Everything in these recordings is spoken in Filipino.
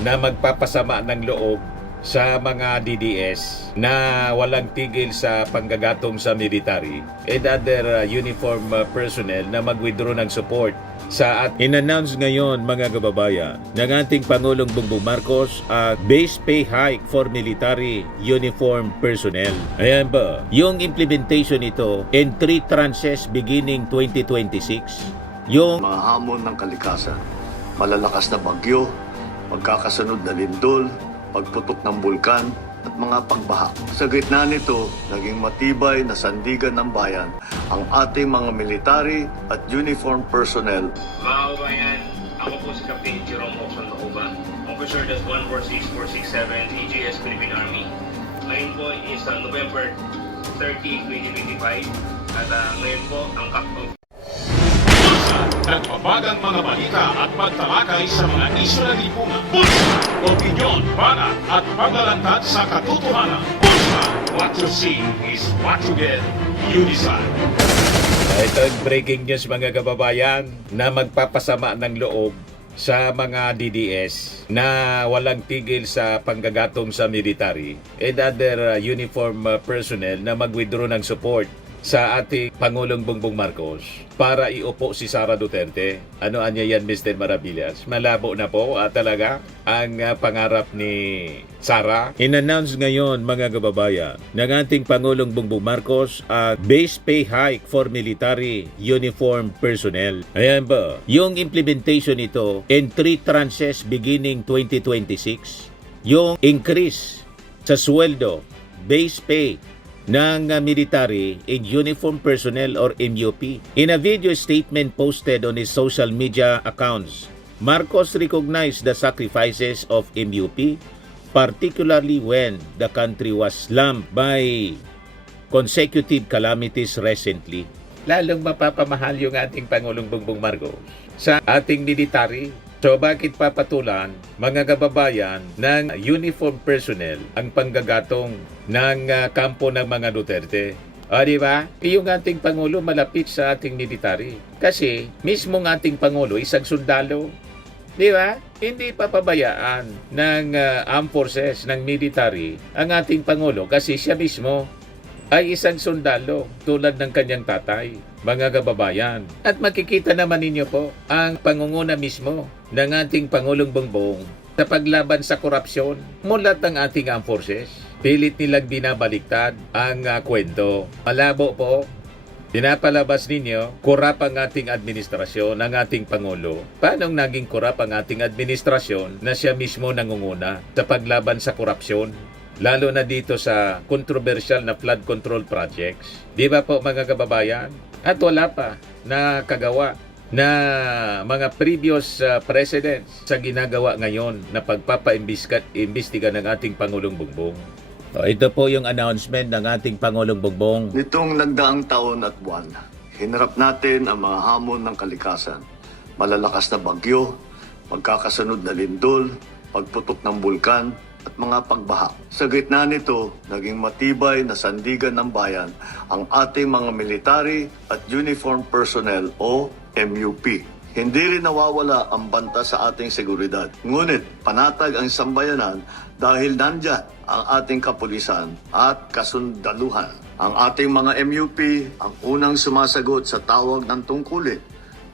na magpapasama ng loob sa mga DDS na walang tigil sa panggagatong sa military and other uniform personnel na mag-withdraw ng support sa at in-announce ngayon mga kababayan ng ating Pangulong Bongbong Marcos at base pay hike for military uniform personnel. Ayan ba? Yung implementation ito in 3 tranches beginning 2026. Yung mga hamon ng kalikasan, malalakas na bagyo, magkakasunod na lindol, pagputok ng bulkan at mga pagbaha. Sa gitna nito, naging matibay na sandigan ng bayan ang ating mga military at uniform personnel. Mga kabayan, ako po si Captain Jerome Oxon Lauba, Officer Das 146467, AGS Philippine Army. Ngayon po is November 30, 2025 at ngayon po ang cut-off. Nagbabagang mga balita at pagtalakay sa mga isyu ng lipunan. Pulsa, opinyon, banat at paglalantad sa katotohanan. Pulsa, what you see is what you get. You decide. ito ang breaking news mga kababayan na magpapasama ng loob sa mga DDS na walang tigil sa panggagatong sa military and other uniform personnel na mag-withdraw ng support sa ating Pangulong Bongbong Marcos para iupo si Sara Duterte. Ano anya yan, Mr. Maravillas? Malabo na po talaga ang pangarap ni Sara. In-announce ngayon mga kababayan ng ating Pangulong Bongbong Marcos at base pay hike for military uniform personnel. Ayan ba? Yung implementation ito in 3 tranches beginning 2026. Yung increase sa sweldo, base pay ng military and uniform personnel or MUP. In a video statement posted on his social media accounts, Marcos recognized the sacrifices of MUP, particularly when the country was slammed by consecutive calamities recently. Lalong mapapamahal yung ating Pangulong Bongbong Marcos sa ating military. So bakit papatulan mga kababayan ng uniform personnel ang panggagatong ng kampo ng mga Duterte? O di ba? Yung ating Pangulo malapit sa ating military. Kasi mismo ng ating Pangulo isang sundalo. Di ba? Hindi papabayaan ng armed forces ng military ang ating Pangulo kasi siya mismo ay isang sundalo tulad ng kanyang tatay, mga kababayan. At makikita naman ninyo po ang pangunguna mismo ng ating Pangulong Bongbong sa paglaban sa korupsyon mula ng ating armed forces. Pilit nilang binabaliktad ang kwento. Malabo po, pinapalabas ninyo, kurap ang ating administrasyon, ang ating Pangulo. Paano naging kurap ang ating administrasyon na siya mismo nangunguna sa paglaban sa korupsyon? Lalo na dito sa controversial na flood control projects. Di ba po mga kababayan? At wala pa na kagawa na mga previous presidents sa ginagawa ngayon na pagpapaimbestiga ng ating Pangulong Bongbong. So, ito po yung announcement ng ating Pangulong Bongbong. Nitong nagdaang taon at buwan, hinarap natin ang mga hamon ng kalikasan. Malalakas na bagyo, magkakasunod na lindol, pagputok ng bulkan, at mga pagbaha. Sa gitna nito, naging matibay na sandigan ng bayan ang ating mga military at uniform personnel o MUP. Hindi rin nawawala ang banta sa ating seguridad. Ngunit panatag ang sambayanan dahil nandyan ang ating kapulisan at kasundaluhan. Ang ating mga MUP ang unang sumasagot sa tawag ng tungkulin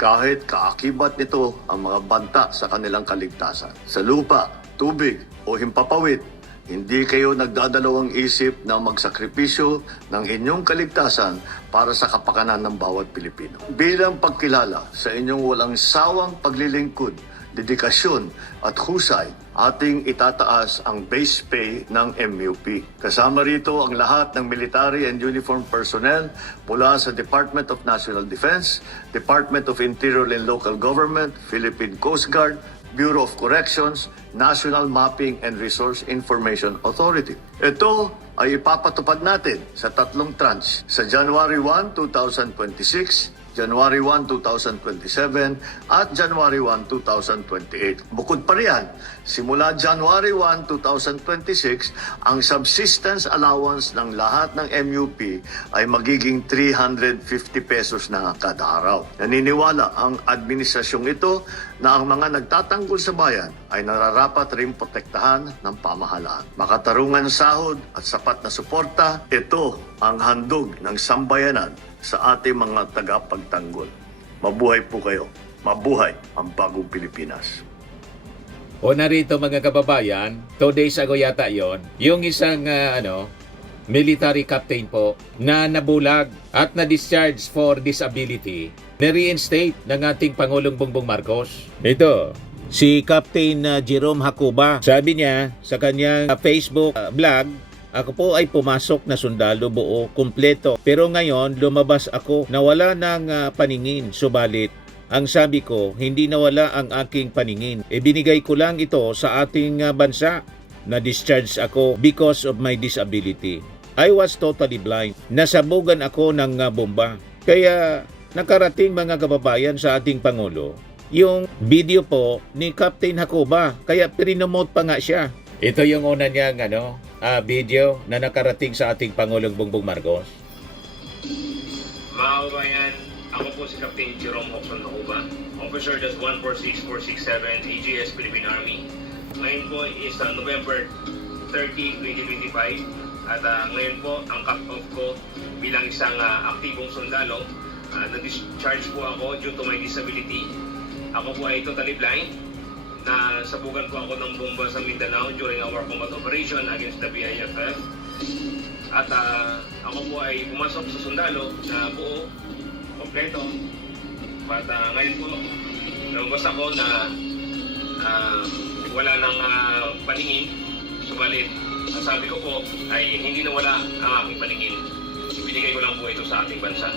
kahit kaakibat nito ang mga banta sa kanilang kaligtasan. Sa lupa, tubig o himpapawid, hindi kayo nagdadalawang isip na magsakripisyo ng inyong kaligtasan para sa kapakanan ng bawat Pilipino. Bilang pagkilala sa inyong walang sawang paglilingkod, dedikasyon at husay, ating itataas ang base pay ng MUP. Kasama rito ang lahat ng military and uniform personnel mula sa Department of National Defense, Department of Interior and Local Government, Philippine Coast Guard, Bureau of Corrections, National Mapping and Resource Information Authority. Ito ay ipapatupad natin sa 3 tranche sa January 1, 2026, January 1, 2027 at January 1, 2028. Bukod pa riyan, simula January 1, 2026, ang subsistence allowance ng lahat ng MUP ay magiging 350 pesos na kada araw. Naniniwala ang administrasyong ito na ang mga nagtatanggol sa bayan ay nararapat rin protektahan ng pamahalaan. Makatarungan sahod at sapat na suporta, ito ang handog ng sambayanan sa ating mga tagapagtanggol. Mabuhay po kayo. Mabuhay ang bagong Pilipinas. O narito mga kababayan, 2 days ago yata yon, yung isang military captain po na nabulag at na-discharge for disability, na-reinstate ng ating Pangulong Bongbong Marcos. Ito, si Captain Jerome Hacuba, sabi niya sa kanyang Facebook vlog, ako po ay pumasok na sundalo buo, kumpleto. Pero ngayon, lumabas ako na wala ng paningin. Subalit, ang sabi ko, hindi nawala ang aking paningin. Binigay ko lang ito sa ating bansa. Na-discharge ako because of my disability. I was totally blind. Nasabugan ako ng bomba. Kaya nakarating mga kababayan sa ating Pangulo yung video po ni Captain Hacuba. Kaya prinomote pa nga siya. Ito yung una niyang video na nakarating sa ating Pangulong Bongbong Marcos. Mga kabayan, ako po si Captain Jerome Hoxon Nakuba, Officer Das 146467, AGS Philippine Army. Ngayon po is November 30, 2025. At ngayon po, ang cut-off ko bilang isang aktibong sundalo. Na-discharge po ako due to my disability. Ako po ay totally blind. Nasabugan po ako ng bomba sa Mindanao during our combat operation against the BIFF. At ako po ay pumasok sa sundalo na buo, kompleto. At ngayon po, lumabas ako na wala nang paningin. Subalit, ang sabi ko po ay hindi na wala ang aking paningin. Ibinigay ko lang po ito sa ating bansa.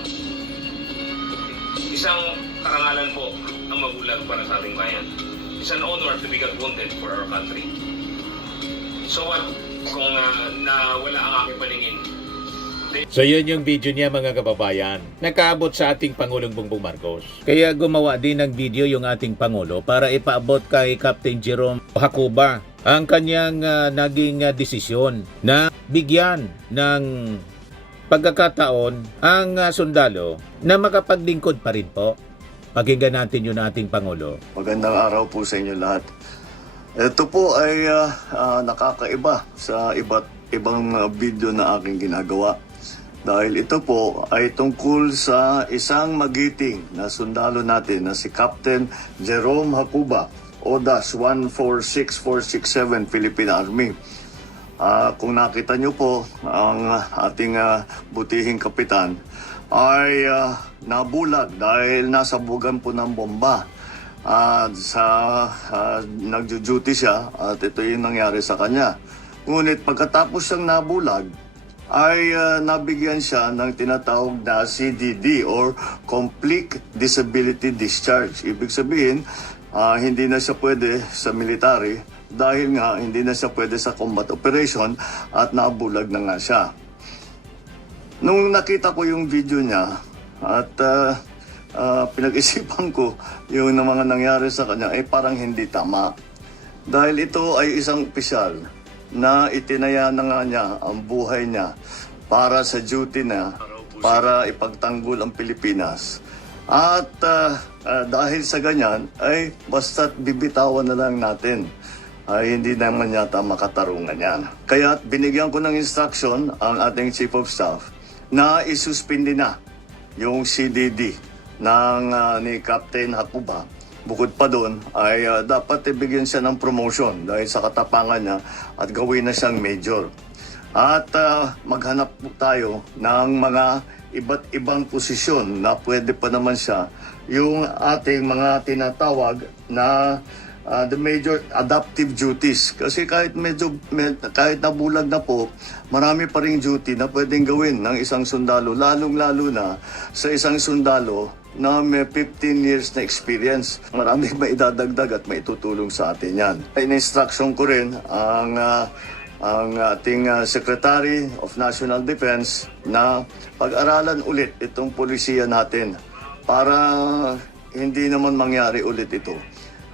Isang karangalan po ang mabulag para sa ating bayan. It's an honor to be wanted for our country. So what kung nawala ang aking paningin? So yun yung video niya mga kababayan. Nakaabot sa ating Pangulong Bongbong Marcos. Kaya gumawa din ng video yung ating Pangulo para ipaabot kay Captain Jerome Hacuba ang kanyang naging desisyon na bigyan ng pagkakataon ang sundalo na makapaglingkod pa rin po. Pakinggan natin yun ating Pangulo. Magandang araw po sa inyo lahat. Ito po ay nakakaiba sa iba't ibang video na aking ginagawa. Dahil ito po ay tungkol sa isang magiting na sundalo natin na si Captain Jerome Hacuba, ODAS 146467 Philippine Army. Kung nakita nyo po, ang ating butihing kapitan ay nabulag dahil nasabugan po ng bomba. Nagjo-duty siya at ito yung nangyari sa kanya. Ngunit pagkatapos siyang nabulag, ay nabigyan siya ng tinatawag na CDD or Complete Disability Discharge. Ibig sabihin, hindi na siya pwede sa military dahil nga hindi na siya pwede sa combat operation at nabulag na nga siya. Nung nakita ko yung video niya at pinag-isipan ko yung mga nangyari sa kanya ay parang hindi tama. Dahil ito ay isang opisyal na itinaya na nga niya ang buhay niya para sa duty na para ipagtanggol ang Pilipinas. At dahil sa ganyan ay basta't bibitawan na lang natin ay hindi naman yata makatarungan yan. Kaya binigyan ko ng instruction ang ating Chief of Staff na isuspindi na yung CDD ni Captain Hacuba. Bukod pa doon ay dapat ibigyan siya ng promotion dahil sa katapangan niya at gawin na siyang major. At maghanap po tayo ng mga iba't ibang posisyon na pwede pa naman siya yung ating mga tinatawag na the major adaptive duties. Kasi kahit nabulag na po, marami pa ring duty na pwedeng gawin ng isang sundalo, lalong-lalo na sa isang sundalo na may 15 years na experience. Marami maidadagdag at maitutulong sa atin yan. In-instruction ko rin ang ating Secretary of National Defense na pag-aralan ulit itong polisiya natin para hindi naman mangyari ulit ito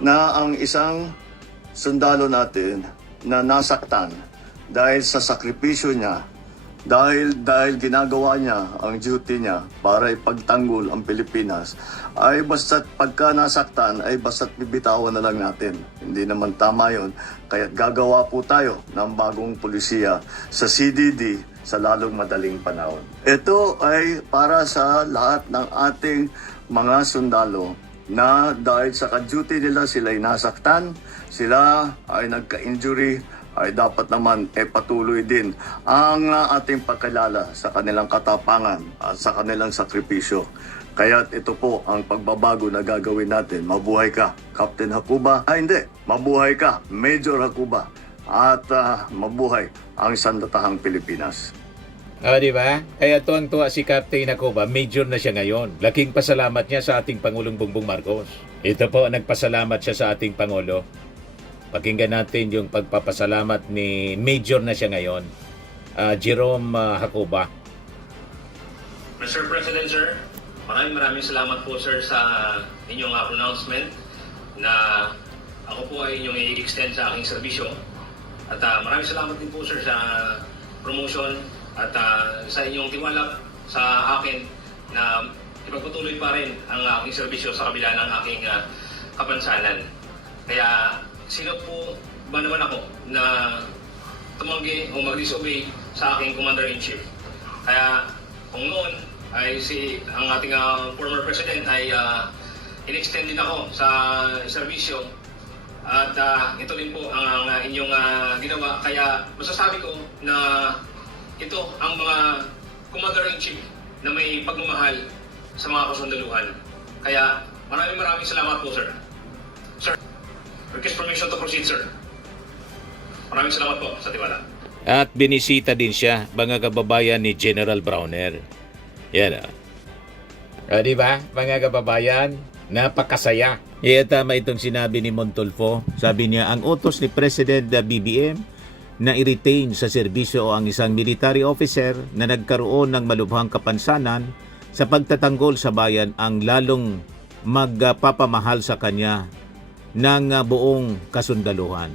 na ang isang sundalo natin na nasaktan dahil sa sakripisyo niya, dahil ginagawa niya ang duty niya para ipagtanggol ang Pilipinas, ay basta't pagka nasaktan ay basta't bibitawan na lang natin. Hindi naman tama yon. Kaya gagawa po tayo ng bagong pulisiya sa CDD sa lalong madaling panahon. Ito ay para sa lahat ng ating mga sundalo na dahil sa ka-duty nila sila'y nasaktan, sila ay nagka-injury, ay dapat naman patuloy din ang ating pagkilala sa kanilang katapangan at sa kanilang sakripisyo. Kaya ito po ang pagbabago na gagawin natin. Mabuhay ka, Captain Hakuba. Hindi, mabuhay ka, Major Hakuba. At mabuhay ang sandatahang Pilipinas. Di ba? Kaya tuwang-tuwa si Captain Hakuba, major na siya ngayon. Laking pasalamat niya sa ating Pangulong Bongbong Marcos. Ito po, nagpasalamat siya sa ating Pangulo. Pakinggan natin yung pagpapasalamat ni Major na siya ngayon, Jerome Hakuba. Mr. President, sir, maraming salamat po, sir, sa inyong pronouncement na ako po ay inyong i-extend sa aking serbisyo. At maraming salamat din po, sir, sa promotion at sa inyong tiwala sa akin na ipagpatuloy pa rin ang aking serbisyo sa kabila ng aking kapansanan. Kaya sino po ba naman ako na tumanggi o mag-disobey sa aking Commander-in-Chief? Kaya kung noon ay ang ating former President ay in-extend din ako sa serbisyo at ito din po ang inyong ginawa. Kaya masasabi ko na ito ang mga Commander-in-Chief na may pagmamahal sa mga kasundaluhan. Kaya maraming salamat po, sir. Sir, request permission to proceed, sir. Maraming salamat po sa tiwala. At binisita din siya, mga kababayan ni General Browner. Yan di ba, mga kababayan? Napakasaya. Tama itong sinabi ni Montulfo. Sabi niya, ang utos ni President BBM na i-retain sa serbisyo ang isang military officer na nagkaroon ng malubhang kapansanan sa pagtatanggol sa bayan ang lalong magpapamahal sa kanya ng buong kasundaluhan.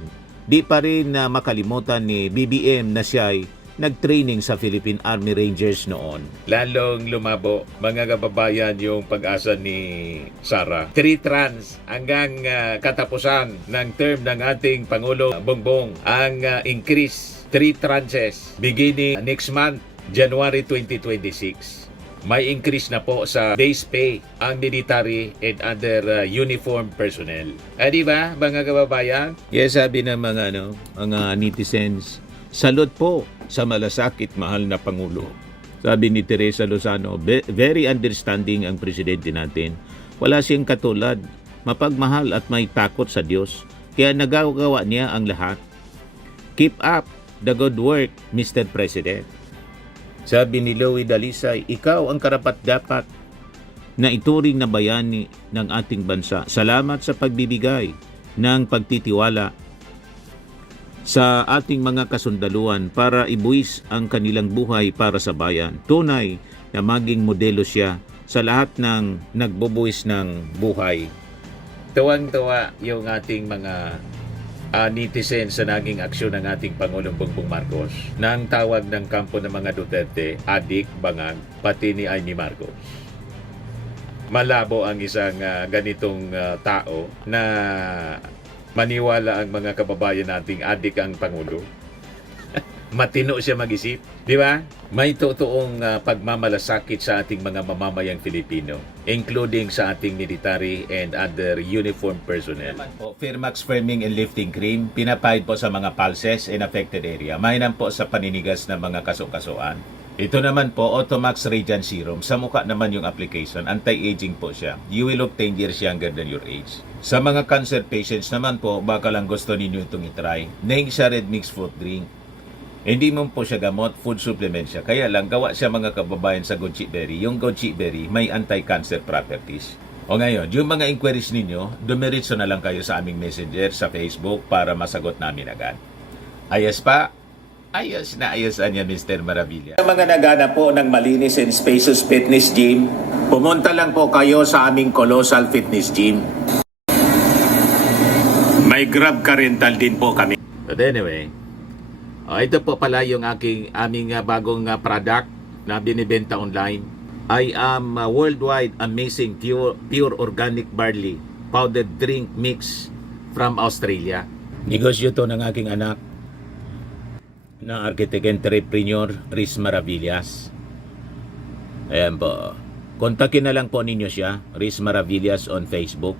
Di pa rin makalimutan ni BBM na siya ay nag-training sa Philippine Army Rangers noon. Lalong lumabo, mga kababayan, yung pag-asa ni Sara. 3 trans hanggang katapusan ng term ng ating Pangulo Bongbong ang increase 3 tranches beginning next month, January 2026. May increase na po sa base pay ang military and other uniform personnel. Di ba, mga kababayan? Yes, sabi ng mga netizens, salud po sa malasakit mahal na Pangulo. Sabi ni Teresa Lozano, very understanding ang presidente natin. Wala siyang katulad, mapagmahal at may takot sa Diyos. Kaya nagagawa niya ang lahat. Keep up the good work, Mr. President. Sabi ni Louie Dalisay, ikaw ang karapat-dapat na ituring na bayani ng ating bansa. Salamat sa pagbibigay ng pagtitiwala sa ating mga kasundaluhan para ibuwis ang kanilang buhay para sa bayan. Tunay na maging modelo siya sa lahat ng nagbubuwis ng buhay. Tuwang-tuwa yung ating mga netizens sa naging aksyon ng ating Pangulong Bongbong Marcos nang tawag ng kampo ng mga Duterte, adik, bangag, pati ni Amy Marcos. Malabo ang isang ganitong tao na maniwala ang mga kababayan nating adik ang Pangulo. Matino siya mag-isip, di ba? May totoong pagmamalasakit sa ating mga mamamayang Filipino, including sa ating military and other uniform personnel. Firmax Firming and Lifting Cream, pinapahid po sa mga pulses in affected area. Mainam po sa paninigas ng mga kaso-kasuan. Ito naman po, Automax Radiant Serum. Sa mukha naman yung application, anti-aging po siya. You will look 10 years younger than your age. Sa mga cancer patients naman po, baka lang gusto ninyo itong itry. Neng siya Red Mix Fruit Drink. Hindi mo po siya gamot, food supplement siya. Kaya lang, gawa siya mga kababayan sa goji berry. Yung goji berry may anti-cancer properties. O ngayon, yung mga inquiries ninyo, dumiritso na lang kayo sa aming messenger sa Facebook para masagot namin agad. Ayos pa? Ayos na ayos niya, Mr. Maravilla. Sa mga nagana po ng malinis and spacious fitness gym, pumunta lang po kayo sa aming Colossal Fitness Gym. May Grab car rental din po kami. But anyway, ito po pala yung aming bagong product na binibenta online. I am worldwide amazing pure organic barley powdered drink mix from Australia. Negosyo to ng aking anak na architect entrepreneur Riz Maravillas. Ayan po. Kontakin na lang po ninyo siya, Riz Maravillas on Facebook.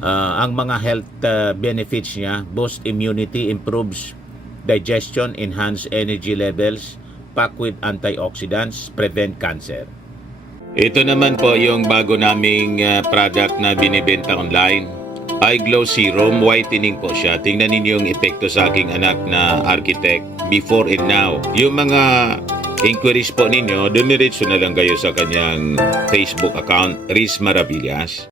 Ang mga health benefits niya, boost immunity, improves digestion, enhance energy levels, packed with antioxidants, prevent cancer. Ito naman po yung bago naming product na binibenta online. Eye Glow Serum, whitening po siya. Tingnan ninyo yung epekto sa aking anak na architect before and now. Yung mga inquiries po ninyo, dumiretso na lang kayo sa kanyang Facebook account, Riz Maravillas.